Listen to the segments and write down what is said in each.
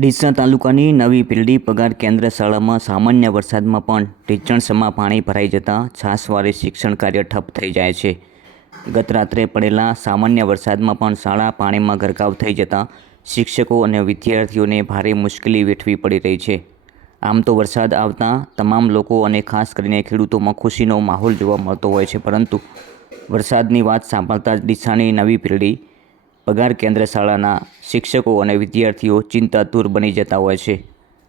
ડીસા તાલુકાની નવી પીરડી પગાર કેન્દ્ર શાળામાં સામાન્ય વરસાદમાં પણ ઢીંચણસમાં પાણી ભરાઈ જતાં છાસવારે શિક્ષણ કાર્ય ઠપ થઈ જાય છે। ગત રાત્રે પડેલા સામાન્ય વરસાદમાં પણ શાળા પાણીમાં ગરકાવ થઈ જતાં શિક્ષકો અને વિદ્યાર્થીઓને ભારે મુશ્કેલી વેઠવી પડી રહી છે। આમ તો વરસાદ આવતા તમામ લોકો અને ખાસ કરીને ખેડૂતોમાં ખુશીનો માહોલ જોવા મળતો હોય છે, પરંતુ વરસાદની વાત સાંભળતા જ ડીસાની નવી પીરડી પગાર કેન્દ્ર શાળાના શિક્ષકો અને વિદ્યાર્થીઓ ચિંતાતુર બની જતા હોય છે,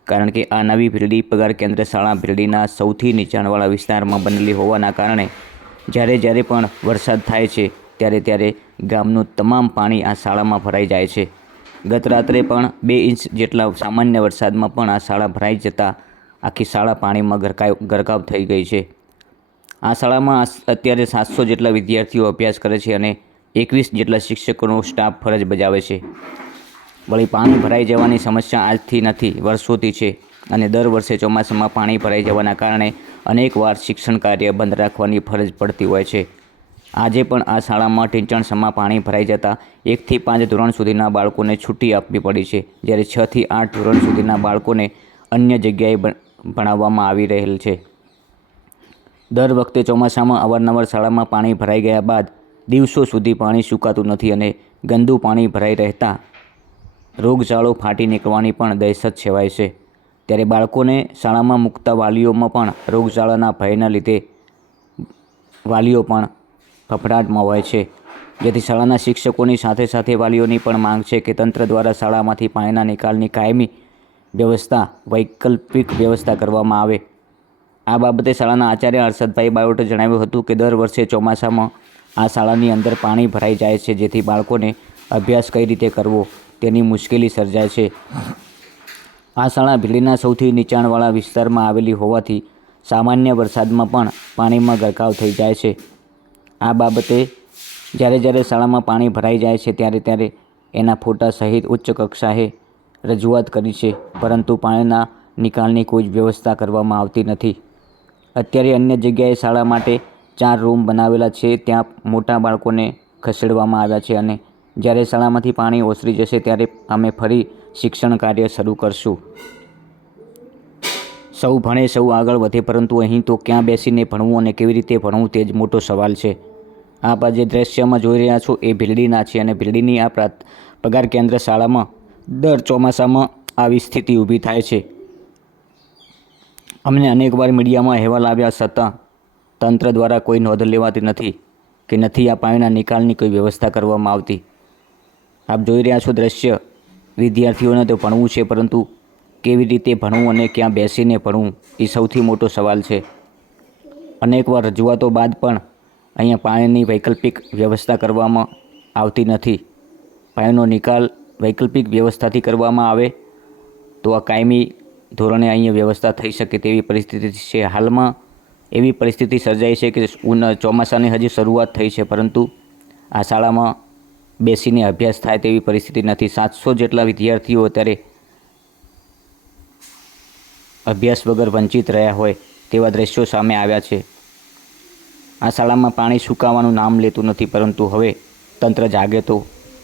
કારણ કે આ નવી પીરડી પગાર કેન્દ્ર શાળા પીરડીના સૌથી નીચાણવાળા વિસ્તારમાં બનેલી હોવાના કારણે જ્યારે પણ વરસાદ થાય છે ત્યારે ગામનું તમામ પાણી આ શાળામાં ભરાઈ જાય છે। ગત રાત્રે પણ 2 ઇંચ જેટલા સામાન્ય વરસાદમાં પણ આ શાળા ભરાઈ જતાં આખી શાળા પાણીમાં ગરકાવ થઈ ગઈ છે। આ શાળામાં અત્યારે 700 જેટલા વિદ્યાર્થીઓ અભ્યાસ કરે છે અને 21 જેટલા શિક્ષકોનો સ્ટાફ ફરજ બજાવે છે। વળી પાણી ભરાઈ જવાની સમસ્યા આજથી નથી, વર્ષોથી છે અને દર વર્ષે ચોમાસામાં પાણી ભરાઈ જવાના કારણે અનેકવાર શિક્ષણ કાર્ય બંધ રાખવાની ફરજ પડતી હોય છે। આજે પણ આ શાળામાં ઢીંચણસમાં પાણી ભરાઈ જતાં 1 થી 5 ધોરણ સુધીના બાળકોને છૂટી આપવી પડી છે, જ્યારે 6 થી 8 ધોરણ સુધીના બાળકોને અન્ય જગ્યાએ ભણાવવામાં આવી રહેલ છે। દર વખતે ચોમાસામાં અવારનવાર શાળામાં પાણી ભરાઈ ગયા બાદ દિવસો સુધી પાણી સુકાતું નથી અને ગંદુ પાણી ભરાઈ રહેતા રોગચાળો ફાટી નીકળવાની પણ દહેશત છેવાય છે। ત્યારે બાળકોને શાળામાં મૂકતા વાલીઓમાં પણ રોગચાળાના ભયના લીધે વાલીઓ પણ ફફડાટમાં હોય છે, જેથી શાળાના શિક્ષકોની સાથે વાલીઓની પણ માંગ છે કે તંત્ર દ્વારા શાળામાંથી પાણીના નિકાલની કાયમી વ્યવસ્થા, વૈકલ્પિક વ્યવસ્થા કરવામાં આવે। આ બાબતે શાળાના આચાર્ય હર્ષદભાઈ બારોટે જણાવ્યું હતું કે દર વર્ષે ચોમાસામાં આ શાળાની અંદર પાણી ભરાઈ જાય છે, જેથી બાળકોને અભ્યાસ કઈ રીતે કરવો તેની મુશ્કેલી સર્જાય છે। આ શાળા પીરડીના સૌથી નીચાણવાળા વિસ્તારમાં આવેલી હોવાથી સામાન્ય વરસાદમાં પણ પાણીમાં ગરકાવ થઈ જાય છે। આ બાબતે જ્યારે શાળામાં પાણી ભરાઈ જાય છે ત્યારે એના ફોટા સહિત ઉચ્ચ કક્ષાએ રજૂઆત કરી છે, પરંતુ પાણીના નિકાલની કોઈ જ વ્યવસ્થા કરવામાં આવતી નથી। અત્યારે અન્ય જગ્યાએ શાળા માટે 4 રૂમ બનાવેલા છે, ત્યાં મોટા બાળકોને ખસેડવામાં આવ્યા છે અને જ્યારે શાળામાંથી પાણી ઓસરી જશે ત્યારે અમે ફરી શિક્ષણ કાર્ય શરૂ કરશું। સૌ ભણે, સૌ આગળ વધે, પરંતુ અહીં તો ક્યાં બેસીને ભણવું અને કેવી રીતે ભણવું તે જ મોટો સવાલ છે। આપ જે દ્રશ્યમાં જોઈ રહ્યા છો એ ભીલડીના છે અને ભીલડીની આ પગાર કેન્દ્ર શાળામાં દર ચોમાસામાં આવી સ્થિતિ ઊભી થાય છે। અમને અનેકવાર મીડિયામાં અહેવાલ આવ્યા છતાં તંત્ર દ્વારા કોઈ નોંધ લેવાતી નથી કે આ પાણીના નિકાલની કોઈ વ્યવસ્થા કરવામાં આવતી। આપ જોઈ રહ્યા છો દ્રશ્ય, વિદ્યાર્થીઓને તો ભણવું છે, પરંતુ કેવી રીતે ભણવું અને ક્યાં બેસીને ભણવું એ સૌથી મોટો સવાલ છે। અનેકવાર રજૂઆતો બાદ પણ અહીંયા પાણીની વૈકલ્પિક વ્યવસ્થા કરવામાં આવતી નથી। પાણીનો નિકાલ વૈકલ્પિક વ્યવસ્થાથી કરવામાં આવે તો આ કાયમી ધોરણે અહીંયા વ્યવસ્થા થઈ શકે તેવી પરિસ્થિતિ છે। હાલમાં એવી પરિસ્થિતિ સર્જાઈ છે કે ચોમાસાની હજી શરૂઆત થઈ છે, પરંતુ આ શાળામાં બેસીને અભ્યાસ થાય તેવી પરિસ્થિતિ નથી। 700 જેટલા વિદ્યાર્થીઓ અત્યારે અભ્યાસ વગર વંચિત રહ્યા હોય તેવા દ્રશ્યો સામે આવ્યા છે। આ શાળામાં પાણી સુકાવાનું નામ લેતું નથી, પરંતુ હવે તંત્ર જાગે તો